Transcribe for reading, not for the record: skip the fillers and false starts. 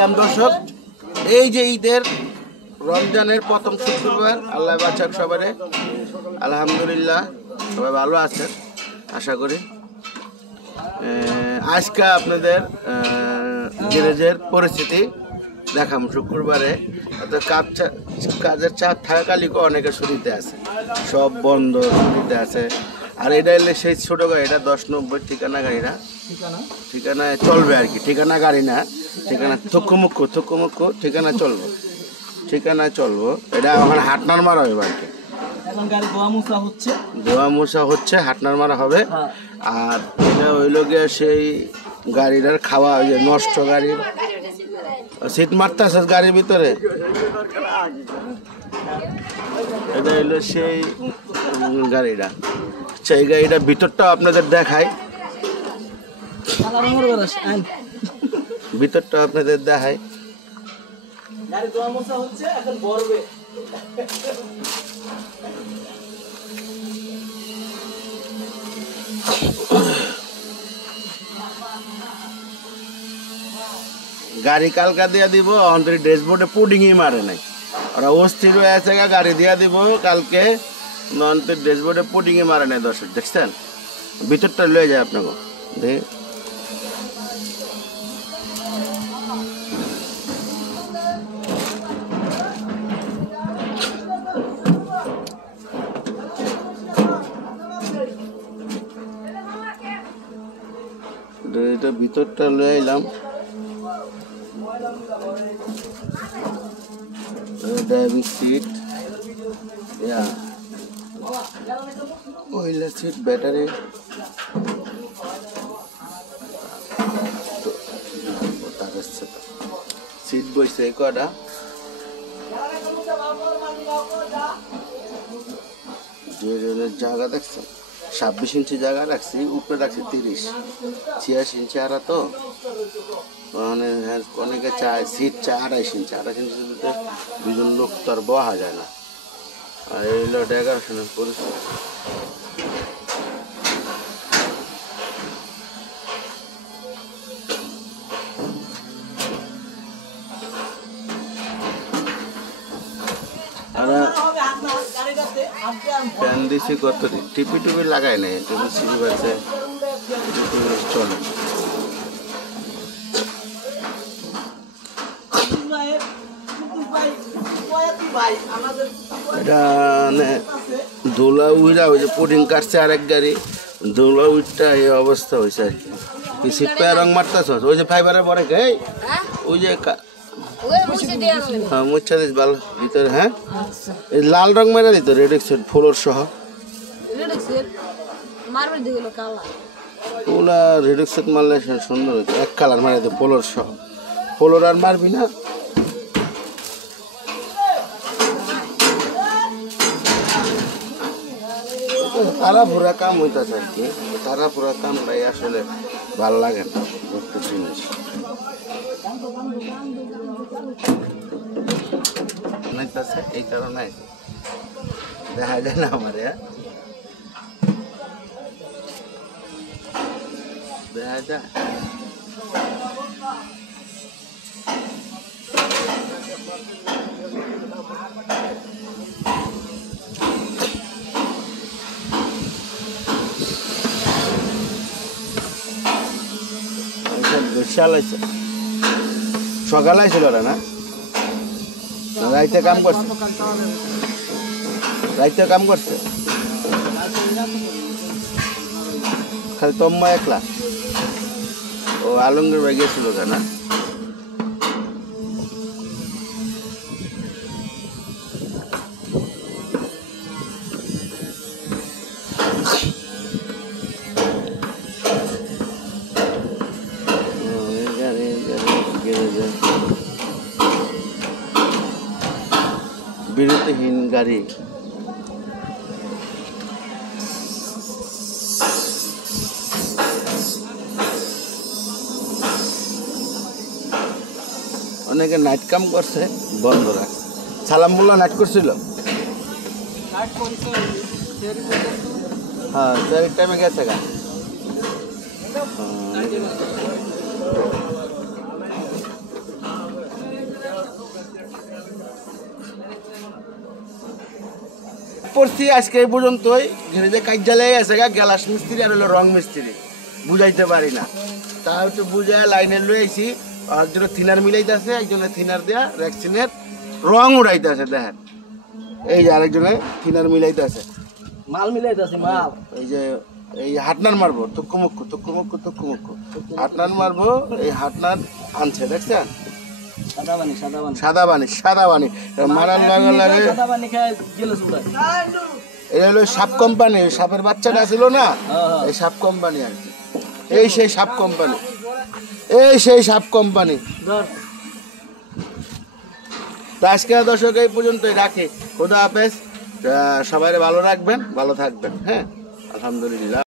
আসলাম দর্শক, এই যে ঈদের রমজানের প্রথম শুক্রবার, আল্লাহ বাঁচাক সবারে। আলহামদুলিল্লাহ সবাই ভালো আছেন আশা করি। আজকে আপনাদের গ্যারেজের পরিস্থিতি দেখাম। শুক্রবারে কাজের চাপ থাকাকালীন অনেকে ছুটিতে আছে, সব বন্ধ ছুটিতে আছে। আর এটা এলে সেই ছোটো গাড়ি, এটা 1090 ঠিকানা গাড়িটা, ঠিকানায় চলবে আর কি, ঠিকানা গাড়ি না, ঠিকানা থুকুমুক্কু ঠিকানা চলবো। এটা এখন হাটনার মারা হবে আর কি, ধোয়া মোছা হচ্ছে, হাটনার মারা হবে। আর এটা হইল গিয়ে সেই গাড়িটার খাওয়া, ওই যে নষ্ট গাড়ির সিট মারতে আছে গাড়ির ভিতরে। এটা হইলো সেই গাড়িটা। আচ্ছা, এই গাড়িটার ভিতরটা আপনাদের দেখাই, ভিতরটা আপনাদের দেখাই। গাড়ি কালকা দিয়া দিব, অন্তরি ড্যাশবোর্ডে পুডিংই মারে নাই, ওরা অস্থির হয়ে আছে। গাড়ি দিয়া দিব কালকে, অন্তর ড্যাশবোর্ডে পুডিংই মারে নাই। দর্শক দেখছেন, ভিতরটা লয়ে যায় আপনাকে দেখ। এটা ভিতরটা লয়ে এলাম। ড্রাইভিং সিট, ওইলা সিট, ব্যাটারি, সিট বইছে কটা, জায়গা দেখছেন 26 ইঞ্চি জায়গা রাখছি, উপরে রাখছি 30-86 ইঞ্চি। আরা তো মানে অনেকে চায় সিট চায় 28 ইঞ্চি। 28 ইঞ্চিতে দুজন লোক তো আর বহা যায় না। আর এই হলো ডেকোরেশনের পরিস্থিতি। ফ্যান দিছি কত, টিপি লাগাই নাই, টিপি সিপি আছে, চলে। এটা মানে দোলা উইরা ওই যে পুডিং কাটছে আরেক গাড়ি, দোলা উইরটা এই অবস্থা হয়েছে আর কি। সিট পায়ে রং মারতেছ, ওই যে ফাইবারের পরে এই ওই যে হ্যাঁ মুচ্ছা দিস ভালো ভিতরে। হ্যাঁ, এই লাল রং মেরে দিত রেডেক্সের ফ্লোর সহ, ওগুলা রেডেক্সের মারলে সুন্দর হতো। এক কালার মারে দিত ফ্লোর সহ, ফ্লোর আর মারবি না। তারা পুরা কাম হইতেছে আর কি, তারা পুরা কামটাই আসলে ভাল লাগে না একটা জিনিস। এই কারণে দেখা যায় না আমার, দেখা যায় সকালে ছিল না, রাইতে কাম করছে, খালি তম্মা একলা। ও আলমগীর ভাই গেছিল না, বিরতিহীন গাড়ি। অনেকে নাইট কাম করছে, বন্ধ রাখছে। সালাম মোল্লা নাইট করছিল, হ্যাঁ চারির টাইমে গেছে গা। করছি আজকে এই পর্যন্তই। গ্যারেজে কাজ জ্বালাই আছে গ্যালাস মিস্ত্রি আর হলো রং মিস্ত্রি, বুঝাইতে পারি না। তা হচ্ছে বুঝায় লাইনে লয়ে আইছি, আর জন্য থিনার মিলাইতেছে, একজনে থিনার দেয়া রেক্সিনের রং উড়াইতেছে। দেখেন এই যে আরেকজনে থিনার মিলাইতেছে, মাল মিলাইতেছে মাল। এই যে এই হাটনার মারবো তুক্কুমুক্কু তুক্কুমুক্কু তুক্কুমুক্কু হাটনার মারবো, এই হাটনার আনছে দেখছেন সাদা পানি সাদা পানি সাদা পানি সাদা পানি মারার লাগে লাগে। সাদা পানি খায় গেলে সুদাই। এটা হলো সাপ কোম্পানি, সাপের বাচ্চাটা ছিল না, এই সাপ কোম্পানি আর কি। এই সেই সাপ কোম্পানি, এই সেই সাপ কোম্পানি। তো আজকে দর্শক এই পর্যন্তই রাখি। খোদা হাফেজ, সবাই ভালো রাখবেন, ভালো থাকবেন। হ্যাঁ, আলহামদুলিল্লাহ।